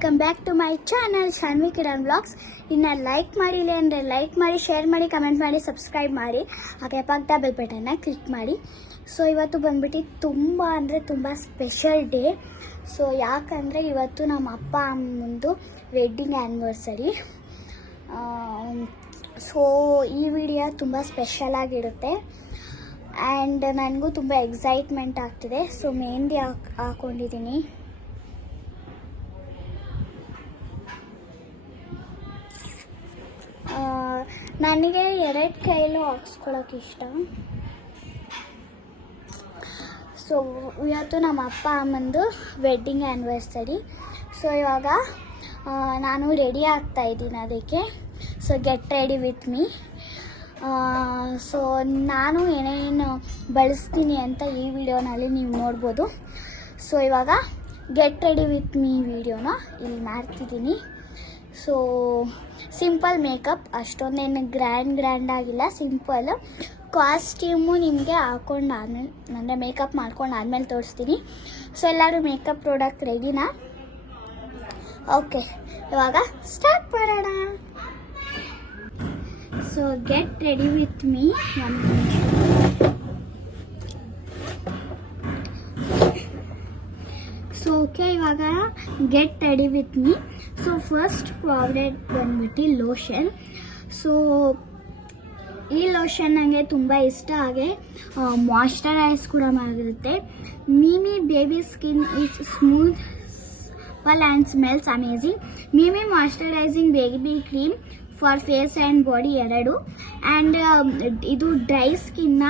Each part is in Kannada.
Welcome back to my channel Shanvi Kiran vlogs. ಇನ್ನು ಲೈಕ್ ಮಾಡಿಲ್ಲ ಅಂದರೆ ಲೈಕ್ ಮಾಡಿ, ಶೇರ್ ಮಾಡಿ, ಕಮೆಂಟ್ ಮಾಡಿ, ಸಬ್ಸ್ಕ್ರೈಬ್ ಮಾಡಿ, ಹಾಗೆ ಪಕ್ಕದ ಬೆಲ್ ಬಟನ್ನ ಕ್ಲಿಕ್ ಮಾಡಿ. ಸೊ ಇವತ್ತು ಬಂದ್ಬಿಟ್ಟು ತುಂಬ ಅಂದರೆ ತುಂಬ ಸ್ಪೆಷಲ್ ಡೇ. ಸೊ ಯಾಕಂದರೆ ಇವತ್ತು ನಮ್ಮ ಅಪ್ಪ ಅಮ್ಮಂದು ವೆಡ್ಡಿಂಗ್ ಆ್ಯನಿವರ್ಸರಿ. ಸೊ ಈ ವಿಡಿಯೋ ತುಂಬ ಸ್ಪೆಷಲಾಗಿರುತ್ತೆ ಆ್ಯಂಡ್ ನನಗೂ ತುಂಬ ಎಕ್ಸೈಟ್ಮೆಂಟ್ ಆಗ್ತಿದೆ. ಸೊ ಮೆಹಂದಿ ಹಾಕ್ಕೊಂಡಿದ್ದೀನಿ. ನನಗೆ ಎರಡು ಕೈಯಲ್ಲೂ ಹಾಕ್ಸ್ಕೊಳ್ಳೋಕೆ ಇಷ್ಟ. ಸೊ ಇವತ್ತು ನಮ್ಮ ಅಪ್ಪ ಅಮ್ಮಂದು ವೆಡ್ಡಿಂಗ್ ಆ್ಯನಿವರ್ಸರಿ. ಸೊ ಇವಾಗ ನಾನು ರೆಡಿ ಆಗ್ತಾಯಿದ್ದೀನಿ ಅದಕ್ಕೆ. So get ready with me. So ನಾನು ಏನೇನು ಬಳಸ್ತೀನಿ ಅಂತ ಈ ವಿಡಿಯೋನಲ್ಲಿ ನೀವು ನೋಡ್ಬೋದು. ಸೊ ಇವಾಗ ಗೆಟ್ ರೆಡಿ ವಿತ್ ಮೀ ವಿಡಿಯೋನ ಇಲ್ಲಿ ಮಾಡ್ತಿದ್ದೀನಿ. ಸೊ ಸಿಂಪಲ್ ಮೇಕಪ್, ಅಷ್ಟೊಂದೇನು ಗ್ರ್ಯಾಂಡ್ ಆಗಿಲ್ಲ, ಸಿಂಪಲ್. ಕಾಸ್ಟ್ಯೂಮು ನಿಮಗೆ ಹಾಕ್ಕೊಂಡು ಆದ್ಮೇಲೆ, ಅಂದರೆ ಮೇಕಪ್ ಮಾಡ್ಕೊಂಡು ಆದಮೇಲೆ ತೋರಿಸ್ತೀನಿ. ಸೊ ಎಲ್ಲರೂ ಮೇಕಪ್ ಪ್ರಾಡಕ್ಟ್ ರೆಡಿನಾ? ಓಕೆ, ಇವಾಗ ಸ್ಟಾರ್ಟ್ ಮಾಡೋಣ. So get ready with me. So okay, ಇವಾಗ get ready with me. So fast forward ಬಂದ್ಬಿಟ್ಟು ಲೋಷನ್. ಸೊ ಈ ಲೋಷನ್ ನನಗೆ ತುಂಬ ಇಷ್ಟ, ಹಾಗೆ ಮಾಯ್ಶ್ಚರೈಸ್ ಕೂಡ ಮಾಡಿರುತ್ತೆ. Mimi baby skin is smooth pal and smells amazing. Mimi moisturising baby cream for face and body ಎರಡು. ಆ್ಯಂಡ್ ಇದು ಡ್ರೈ ಸ್ಕಿನ್ನ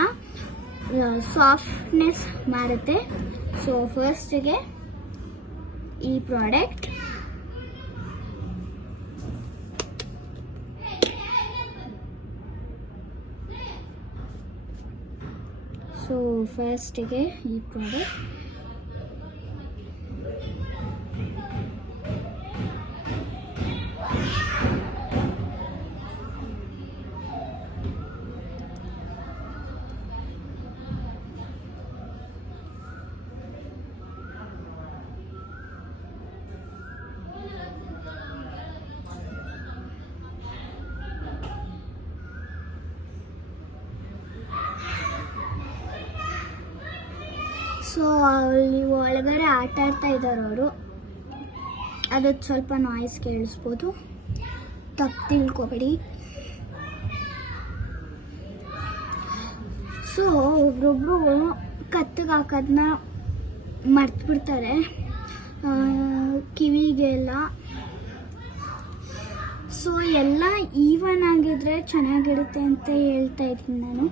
ಸಾಫ್ಟ್ನೆಸ್ ಮಾಡುತ್ತೆ. ಸೊ ಫಸ್ಟಿಗೆ ಈ ಪ್ರಾಡಕ್ಟ್. ಸೊ ಫಸ್ಟಿಗೆ ಈ ಪ್ರಾಡಕ್ಟ್. ಸೊ ಅಲ್ಲಿ ಒಳಗಡೆ ಆಟ ಆಡ್ತಾ ಇದ್ದಾರೆ ಅವರು, ಅದಕ್ಕೆ ಸ್ವಲ್ಪ ನಾಯ್ಸ್ ಕೇಳಿಸ್ಬೋದು, ತಪ್ಪು ತಿಳ್ಕೊಬೇಡಿ. ಸೊ ಒಬ್ರೊಬ್ರು ಕತ್ತಿಗೆ ಹಾಕೋದನ್ನ ಮರ್ತು ಬಿಡ್ತಾರೆ, ಕಿವಿಗೆಲ್ಲ. ಸೊ ಎಲ್ಲ ಈವನ್ ಆಗಿದ್ರೆ ಚೆನ್ನಾಗಿರುತ್ತೆ ಅಂತ ಹೇಳ್ತಾ ಇದ್ದೀನಿ ನಾನು.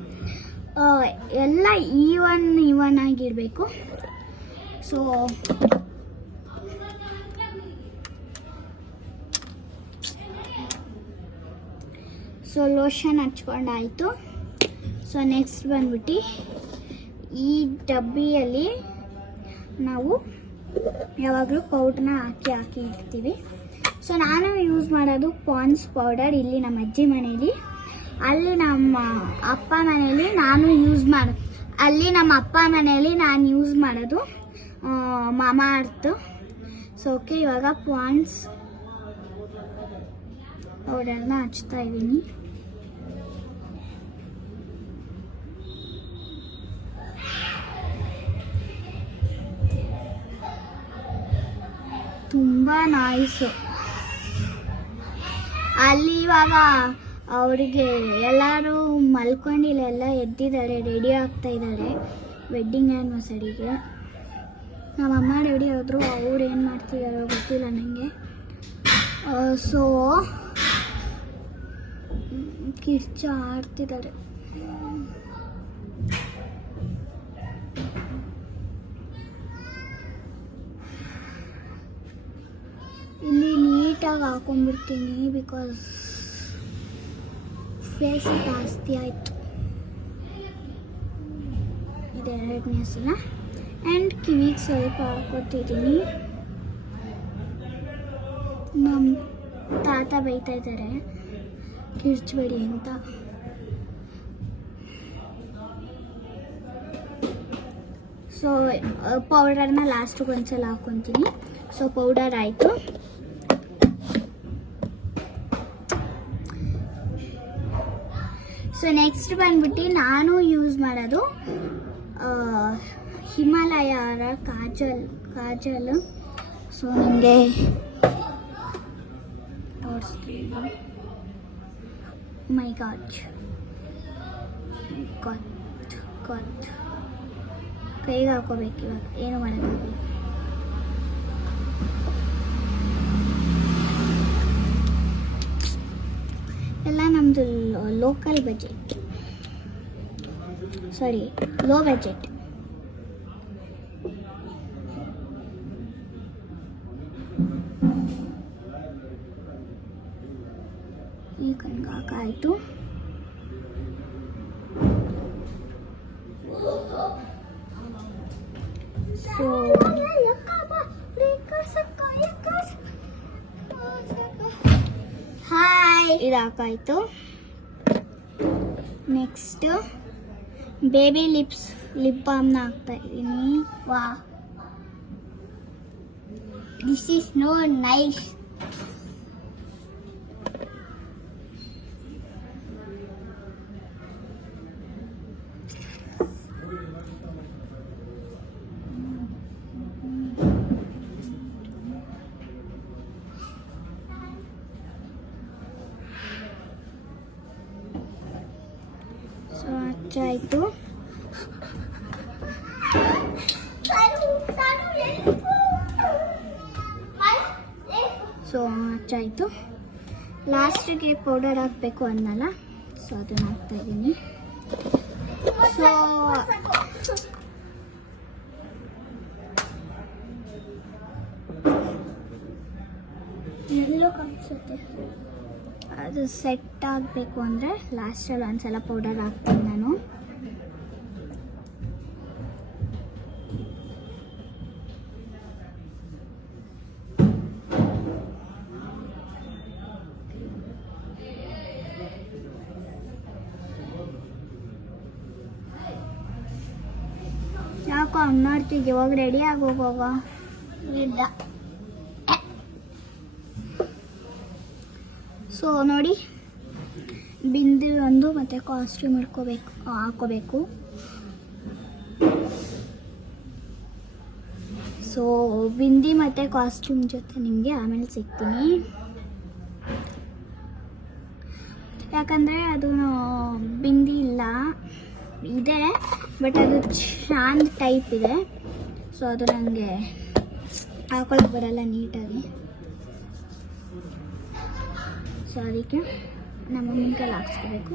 ಎಲ್ಲ ಈವನ್ ಆಗಿರಬೇಕು. ಸೊ ಲೋಷನ್ ಹಚ್ಕೊಂಡಾಯಿತು. ಸೊ ನೆಕ್ಸ್ಟ್ ಬಂದ್ಬಿಟ್ಟು ಈ ಡಬ್ಬಿಯಲ್ಲಿ ನಾವು ಯಾವಾಗಲೂ ಪೌಡ್ರನ್ನ ಹಾಕಿ ಇಡ್ತೀವಿ. ಸೊ ನಾನು ಯೂಸ್ ಮಾಡೋದು ಪಾಂಡ್ಸ್ ಪೌಡರ್. ಇಲ್ಲಿ ನಮ್ಮ ಅಜ್ಜಿ ಮನೇಲಿ, ಅಲ್ಲಿ ನಮ್ಮ ಅಪ್ಪ ಮನೇಲಿ ನಾನು ಯೂಸ್ ಮಾಡೋದು ಮಾಮಾ ಅರ್ತ್. ಸೊ ಓಕೆ, ಇವಾಗ ಪಾಂಡ್ಸ್ ಪೌಡರ್ನ ಹಚ್ತಾ ಇದ್ದೀನಿ. ತುಂಬ ನಾಯ್ಸು ಅಲ್ಲಿ. ಇವಾಗ ಅವರಿಗೆ ಎಲ್ಲರೂ ಮಲ್ಕೊಂಡಿಲ್ಲ, ಎಲ್ಲ ಎದ್ದಿದ್ದಾರೆ, ರೆಡಿ ಆಗ್ತಾ ಇದ್ದಾರೆ ವೆಡ್ಡಿಂಗ್ ಆ್ಯನಿವರ್ಸರಿಗೆ. ನಮ್ಮಮ್ಮ ರೆಡಿ ಆದರು, ಅವ್ರು ಏನು ಮಾಡ್ತಿದ್ದಾರೋ ಗೊತ್ತಿಲ್ಲ ನನಗೆ. ಸೊ ಕಿರ್ಚ ಆಡ್ತಿದ್ದಾರೆ. ಇಲ್ಲಿ ನೀಟಾಗಿ ಹಾಕೊಂಡ್ಬಿಡ್ತೀನಿ, ಬಿಕಾಸ್ ಫೇಸ್ ಜಾಸ್ತಿ ಆಯಿತು. ಇದೆರಡನೇ ಸಲ. ಆ್ಯಂಡ್ ಕಿವಿಗೆ ಸ್ವಲ್ಪ ಹಾಕೋತಿದ್ದೀನಿ. ನಮ್ಮ ತಾತ ಬೈತಾ ಇದ್ದಾರೆ ಕಿರ್ಚಬೇಡಿ ಅಂತ. ಸೊ ಪೌಡರ್ನ ಲಾಸ್ಟಿಗೆ ಒಂದ್ಸಲ ಹಾಕ್ಕೊತೀನಿ. ಸೊ ಪೌಡರ್ ಆಯಿತು. ಸೊ ನೆಕ್ಸ್ಟ್ ಬಂದ್ಬಿಟ್ಟು ನಾನು ಯೂಸ್ ಮಾಡೋದು ಹಿಮಾಲಯ ಕಾಜಲ್. ಸೊ ನಿಮಗೆ ತೋರಿಸ್ತೀನಿ. ಮೈ ಗಾಡ್, ಗೊತ್ತು ಕೈಗೆ ಹಾಕೋಬೇಕು. ಇವಾಗ ಏನು ಮಾಡೋದು, ಎಲ್ಲ ನಮ್ಮದು local budget, sorry low budget. ಈ ಕಣ್ಗಾಕಾಯಿತು. ಸೊ ಹಾಯ್, ಇದಾಕಾಯಿತು. ನೆಕ್ಸ್ಟ್ ಬೇಬಿ ಲಿಪ್ ಬಾಮ್ನ ಹಾಕ್ತಾ ಇದ್ದೀನಿ. Wow, this is no nice. So ಹಚ್ಚಾಯಿತು. ಸೊ ಹಚ್ಚಾಯಿತು. ಲಾಸ್ಟಿಗೆ ಪೌಡರ್ ಹಾಕಬೇಕು ಅನ್ನಲ್ಲ, ಸೊ ಅದನ್ನು ಹಾಕ್ತಾ ಇದ್ದೀನಿ. ಸೊ ಎಲ್ಲೋ ಕಾಣಿಸುತ್ತೆ. ಅದು ಸೆಟ್ ಆಗಬೇಕು ಅಂದರೆ ಲಾಸ್ಟಲ್ಲಿ ಒಂದ್ಸಲ ಪೌಡರ್ ಹಾಕ್ತೀನಿ ನಾನು. ಯಾಕೋ ಹಂಗೆ ಮಾಡ್ತಿದ್ದೆ, ಇವಾಗ ರೆಡಿ ಆಗೋಗೋಗ ಇಲ್ಲ. ಸೊ ನೋಡಿ, ಬಿಂದಿ ಒಂದು ಮತ್ತು ಕಾಸ್ಟ್ಯೂಮ್ ಹಾಕೋಬೇಕು. ಸೊ ಬಿಂದಿ ಮತ್ತು ಕಾಸ್ಟ್ಯೂಮ್ ಜೊತೆ ನಿಮಗೆ ಆಮೇಲೆ ಸಿಗ್ತೀನಿ. ಯಾಕಂದರೆ ಅದು ಬಿಂದಿ ಇಲ್ಲ, ಇದೆ ಬಟ್ ಅದು ಶಾಂತ್ ಟೈಪ್ ಇದೆ. ಸೊ ಅದು ನನಗೆ ಹಾಕೊಳ್ಳೋಕೆ ಬರಲ್ಲ ನೀಟಾಗಿ. ಸೊ ಅದಕ್ಕೆ ನಮ್ಮ ಮಮ್ಮಿನ ಕೈಲಿ ಹಾಕ್ಸ್ಕೋಬೇಕು.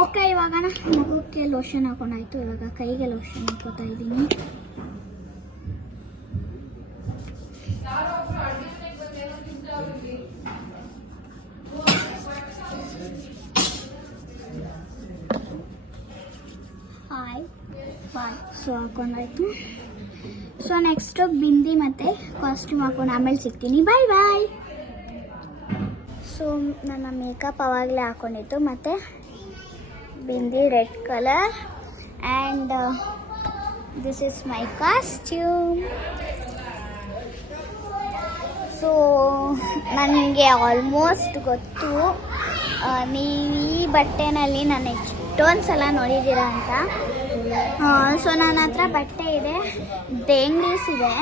ಓಕೆ, ಇವಾಗ ಮುಖಕ್ಕೆ ಲೋಷನ್ ಹಾಕೊಂಡಾಯ್ತು. ಇವಾಗ ಕೈಗೆ ಲೋಷನ್ ಹಾಕೋತಾ ಇದ್ದೀನಿ. ಸೊ ಹಾಕೊಂಡಾಯ್ತು. ಸೊ ನೆಕ್ಸ್ಟು ಬಿಂದಿ ಮತ್ತು ಕಾಸ್ಟ್ಯೂಮ್ ಹಾಕೊಂಡು ಆಮೇಲೆ ಸಿಗ್ತೀನಿ. ಬಾಯ್ ಬಾಯ್. ಸೊ ನನ್ನ ಮೇಕಪ್ ಆವಾಗಲೇ ಹಾಕ್ಕೊಂಡಿತ್ತು, ಮತ್ತು bindi red colour and this is my costume. So ನನಗೆ ಆಲ್ಮೋಸ್ಟ್ ಗೊತ್ತು ನೀವು ಈ ಬಟ್ಟೆನಲ್ಲಿ ನಾನು ಎಷ್ಟೊಂದು ಸಲ ನೋಡಿದ್ದೀರಾ ಅಂತ. ಸೊ ನನ್ನ ಹತ್ರ ಬಟ್ಟೆ ಇದೆ, ಡೇಂಗ್ಲೀಸ್ ಇದೆ.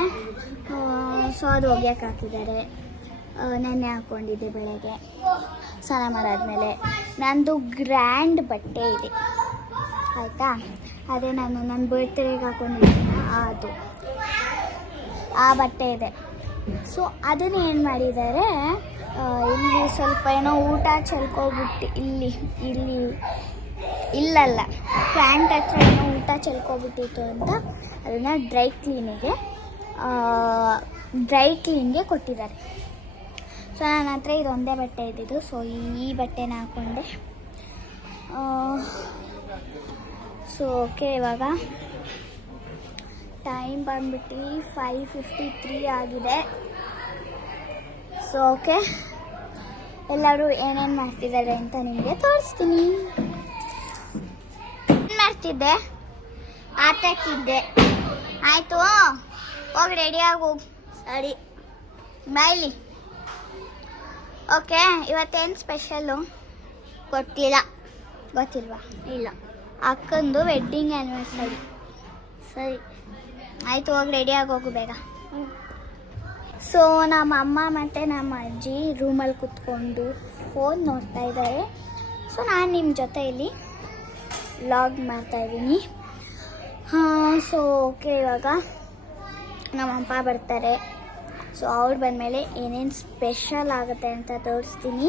ಸೊ ಅದು ಒಗ್ಯಕ್ಕೆ ಹಾಕಿದ್ದಾರೆ. ನೆನ್ನೆ ಹಾಕ್ಕೊಂಡಿದ್ದೆ ಬೆಳಗ್ಗೆ ಸ್ನಾನ ಮಾಡಾದ್ಮೇಲೆ. ನಂದು ಗ್ರ್ಯಾಂಡ್ ಬಟ್ಟೆ ಇದೆ ಆಯಿತಾ, ಅದೇ ನಾನು ನನ್ನ ಬರ್ತ್ಡೇಗೆ ಹಾಕ್ಕೊಂಡಿದ್ದೀನಿ ಅದು, ಆ ಬಟ್ಟೆ ಇದೆ. ಸೊ ಅದನ್ನು ಏನು ಮಾಡಿದ್ದಾರೆ, ಇಲ್ಲಿ ಸ್ವಲ್ಪ ಏನೋ ಊಟ ಚೆಲ್ಕೊಬಿಟ್ಟು ಇಲ್ಲಲ್ಲ ಪ್ಯಾಂಟ್ ಹತ್ರ ಏನೋ ಊಟ ಚೆಲ್ಕೊಬಿಟ್ಟಿತ್ತು ಅಂತ ಅದನ್ನು ಡ್ರೈ ಕ್ಲೀನ್ಗೆ ಕೊಟ್ಟಿದ್ದಾರೆ. ಸೊ ನನ್ನ ಹತ್ರ ಇದೊಂದೇ ಬಟ್ಟೆ ಇದ್ದಿದ್ದು. ಸೊ ಈ ಬಟ್ಟೆನ ಹಾಕ್ಕೊಂಡೆ. ಸೊ ಓಕೆ, ಇವಾಗ ಟೈಮ್ ಬಂದ್ಬಿಟ್ಟು 5:53 ಆಗಿದೆ. ಸೊ ಓಕೆ, ಎಲ್ಲರೂ ಏನೇನು ಮಾಡ್ತಿದ್ದಾರೆ ಅಂತ ನಿಮಗೆ ತೋರಿಸ್ತೀನಿ. ಏನು ಮಾಡ್ತಿದ್ದೆ? ಆಟಾಡ್ತಿದ್ದೆ. ಆಯಿತು, ಹೋಗಿ ರೆಡಿಯಾಗಿ ಹೋಗು. ಸರಿ, ಬಾಯ್ಲಿ. ಓಕೆ, ಇವತ್ತೇನು ಸ್ಪೆಷಲ್ಲು ಗೊತ್ತಿಲ್ಲ. ಗೊತ್ತಿಲ್ವಾ? ಇಲ್ಲ. ಅಕ್ಕಂದು ವೆಡ್ಡಿಂಗ್ ಆ್ಯನಿವರ್ಸರಿ. ಸರಿ ಆಯಿತು, ಹೋಗಿ ರೆಡಿ ಆಗೋಗು ಬೇಗ. ಸೊ ನಮ್ಮ ಅಮ್ಮ ಮತ್ತು ನಮ್ಮ ಅಜ್ಜಿ ರೂಮಲ್ಲಿ ಕೂತ್ಕೊಂಡು ಫೋನ್ ನೋಡ್ತಾ ಇದ್ದಾರೆ. ಸೊ ನಾನು ನಿಮ್ಮ ಜೊತೆ ಇಲ್ಲಿ ವ್ಲಾಗ್ ಮಾಡ್ತಾಯಿದ್ದೀನಿ. ಸೊ ಓಕೆ, ಇವಾಗ ನಮ್ಮ ಅಪ್ಪ ಬರ್ತಾರೆ. ಸೊ ಅವ್ರು ಬಂದಮೇಲೆ ಏನೇನು ಸ್ಪೆಷಲ್ ಆಗುತ್ತೆ ಅಂತ ತೋರಿಸ್ತೀನಿ.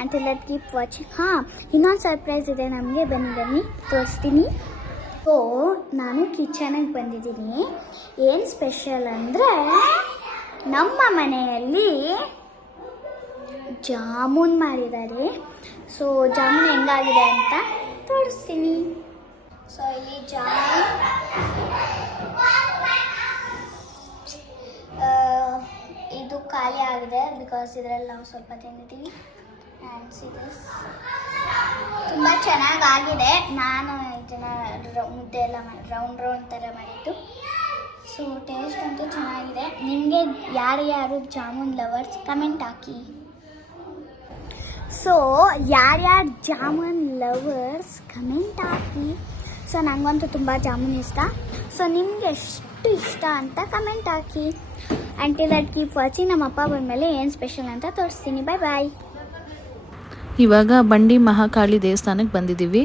Until that keep watching. ಇನ್ನೊಂದು ಸರ್ಪ್ರೈಸ್ ಇದೆ ನಮಗೆ, ಬನ್ನಿ ತೋರಿಸ್ತೀನಿ. ಸೊ ನಾನು ಕಿಚನಿಗೆ ಬಂದಿದ್ದೀನಿ. ಏನು ಸ್ಪೆಷಲ್ ಅಂದರೆ ನಮ್ಮ ಮನೆಯಲ್ಲಿ ಜಾಮೂನ್ ಮಾಡಿದ್ದಾರೆ. ಸೊ ಜಾಮೂನ್ ಹೆಂಗಾಗಿದೆ ಅಂತ ತೋರಿಸ್ತೀನಿ. ಸೊ ಇಲ್ಲಿ ಜಾಮೂನ್ ಇದು ಖಾಲಿ ಆಗಿದೆ, ಬಿಕಾಸ್ ಇದರಲ್ಲಿ ನಾವು ಸ್ವಲ್ಪ ತಿಂದಿದ್ದೀವಿ. ಆ್ಯಂಡ್ ಸಿದಿಸ್ ತುಂಬ ಚೆನ್ನಾಗಾಗಿದೆ. ನಾನು ಇದನ್ನು ಮುದ್ದೆ ಎಲ್ಲ ರೌಂಡ್ ಥರ ಮಾಡಿದ್ದು. ಸೊ ಟೇಸ್ಟ್ ಅಂತೂ ಚೆನ್ನಾಗಿದೆ. ನಿಮಗೆ ಯಾರ್ಯಾರು ಜಾಮೂನ್ ಲವರ್ಸ್ ಕಮೆಂಟ್ ಹಾಕಿ. ಸೊ ಯಾರ್ಯಾರು ಜಾಮೂನ್ ಲವರ್ಸ್ ಕಮೆಂಟ್ ಹಾಕಿ. ಸೊ ನನಗಂತೂ ತುಂಬ ಜಾಮೂನ್ ಇಷ್ಟ. ಸೊ ನಿಮಗೆ ಎಷ್ಟು ಇಷ್ಟ ಅಂತ comment hockey. Until that keep watching. ನಮ್ಮ ಅಪ್ಪ ಬಂದಮೇಲೆ ಏನು ಸ್ಪೆಷಲ್ ಅಂತ ತೋರಿಸ್ತೀನಿ. ಬಾಯ್. ಇವಾಗ ಬಂಡಿ ಮಹಾಕಾಳಿ ದೇವಸ್ಥಾನಕ್ಕೆ ಬಂದಿದ್ದೀವಿ.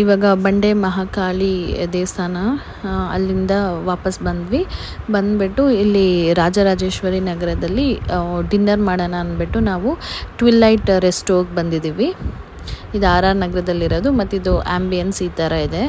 ಇವಾಗ ಬಂಡೆ ಮಹಾಕಾಳಿ ದೇವಸ್ಥಾನ ಅಲ್ಲಿಂದ ವಾಪಸ್ ಬಂದ್ಬಿಟ್ಟು ಇಲ್ಲಿ ರಾಜರಾಜೇಶ್ವರಿ ನಗರದಲ್ಲಿ ಡಿನ್ನರ್ ಮಾಡೋಣ ಅಂದ್ಬಿಟ್ಟು ನಾವು ಟ್ವಿಲೈಟ್ ರೆಸ್ಟೋಗೆ ಬಂದಿದ್ದೀವಿ. ಇದು ಆರ್ ಆರ್ ನಗರದಲ್ಲಿರೋದು ಮತ್ತು ಇದು ಆ್ಯಂಬಿಯನ್ಸ್ ಈ ಥರ ಇದೆ.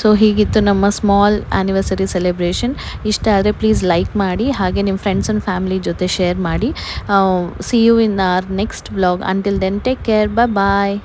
ಸೊ ಹೀಗಿತ್ತು ನಮ್ಮ ಸ್ಮಾಲ್ ಆ್ಯನಿವರ್ಸರಿ ಸೆಲೆಬ್ರೇಷನ್. ಇಷ್ಟ ಆದರೆ ಪ್ಲೀಸ್ ಲೈಕ್ ಮಾಡಿ, ಹಾಗೆ ನಿಮ್ಮ ಫ್ರೆಂಡ್ಸ್ ಆ್ಯಂಡ್ ಫ್ಯಾಮಿಲಿ ಜೊತೆ ಶೇರ್ ಮಾಡಿ. See you in our next vlog. Until then take care, bye.